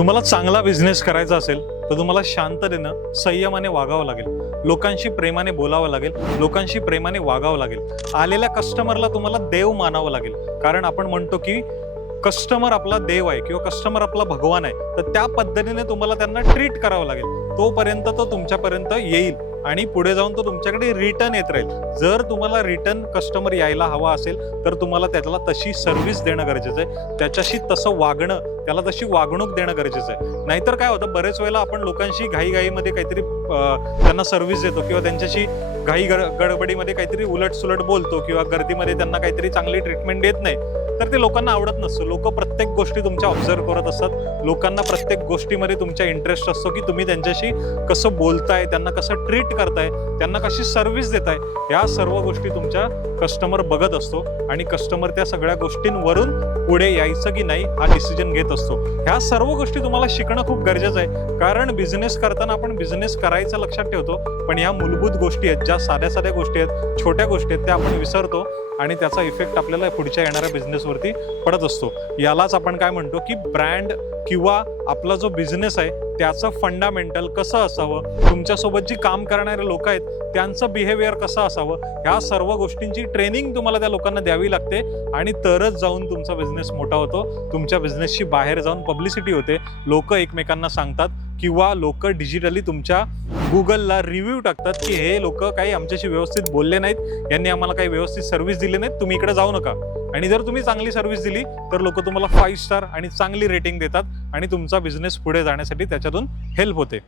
तुम्हाला चांगला बिझनेस करायचा असेल तर तुम्हाला शांततेनं संयमाने वागावं लागेल, लोकांशी प्रेमाने बोलावं लागेल, लोकांशी प्रेमाने वागावं लागेल, आलेल्या कस्टमरला तुम्हाला देव मानावं लागेल. कारण आपण म्हणतो की कस्टमर आपला देव आहे किंवा कस्टमर आपला भगवान आहे, तर त्या पद्धतीने तुम्हाला त्यांना ट्रीट करावं लागेल. तोपर्यंत तो तुमच्यापर्यंत येईल आणि पुढे जाऊन तो तुमच्याकडे रिटर्न येत राहील. जर तुम्हाला रिटर्न कस्टमर यायला हवा असेल तर तुम्हाला त्याला तशी सर्व्हिस देणं गरजेचं आहे, त्याच्याशी तसं वागणं, त्याला तशी वागणूक देणं गरजेचं आहे. नाहीतर काय होतं, बरेच वेळेला आपण लोकांशी घाईघाईमध्ये काहीतरी त्यांना सर्व्हिस देतो किंवा त्यांच्याशी गडबडीमध्ये काहीतरी उलटसुलट बोलतो किंवा गर्दीमध्ये त्यांना काहीतरी चांगली ट्रीटमेंट देत नाही, तर ते लोकांना आवडत नसतं. लोक प्रत्येक गोष्टी तुमच्या ऑब्झर्व करत असतात. लोकांना प्रत्येक गोष्टीमध्ये तुमच्या इंटरेस्ट असतो की तुम्ही त्यांच्याशी कसं बोलताय, त्यांना कसं ट्रीट करताय, त्यांना कशी सर्व्हिस देताय. या सर्व गोष्टी तुमच्या कस्टमर बघत असतो आणि कस्टमर त्या सगळ्या गोष्टींवरून पुढे यायचं की नाही हा डिसिजन घेत असतो. ह्या सर्व गोष्टी तुम्हाला शिकणं खूप गरजेचं आहे. कारण बिझनेस करताना आपण बिझनेस करायचं लक्षात ठेवतो, पण ह्या मूलभूत गोष्टी आहेत, ज्या साध्या साध्या गोष्टी आहेत, छोट्या गोष्टी आहेत, त्या आपण विसरतो आणि त्याचा इफेक्ट आपल्याला पुढच्या येणाऱ्या बिझनेसवरती पडत असतो. यालाच आपण काय म्हणतो की ब्रँड किंवा आपला जो बिझनेस आहे त्याचं फंडामेंटल कसं असावं, तुमच्यासोबत जी काम करणारे लोक आहेत त्यांचं बिहेवियर कसं असावं, ह्या सर्व गोष्टींची ट्रेनिंग तुम्हाला त्या लोकांना द्यावी लागते आणि तरच जाऊन तुमचा बिझनेस मोठा होतो. तुमच्या बिझनेसची बाहेर जाऊन पब्लिसिटी होते, लोक एकमेकांना सांगतात किंवा लोक डिजिटली तुमच्या गुगलला रिव्ह्यू टाकतात की हे लोक काही आमच्याशी व्यवस्थित बोलले नाहीत, यांनी आम्हाला काही व्यवस्थित सर्व्हिस दिली नाहीत, तुम्ही इकडे जाऊ नका. आणि जर तुम्ही चांगली सर्व्हिस दिली तर लोक तुम्हाला 5 स्टार आणि चांगली रेटिंग देतात आणि तुमचा बिझनेस पुढे जाण्यासाठी त्याच्यातून हेल्प होते.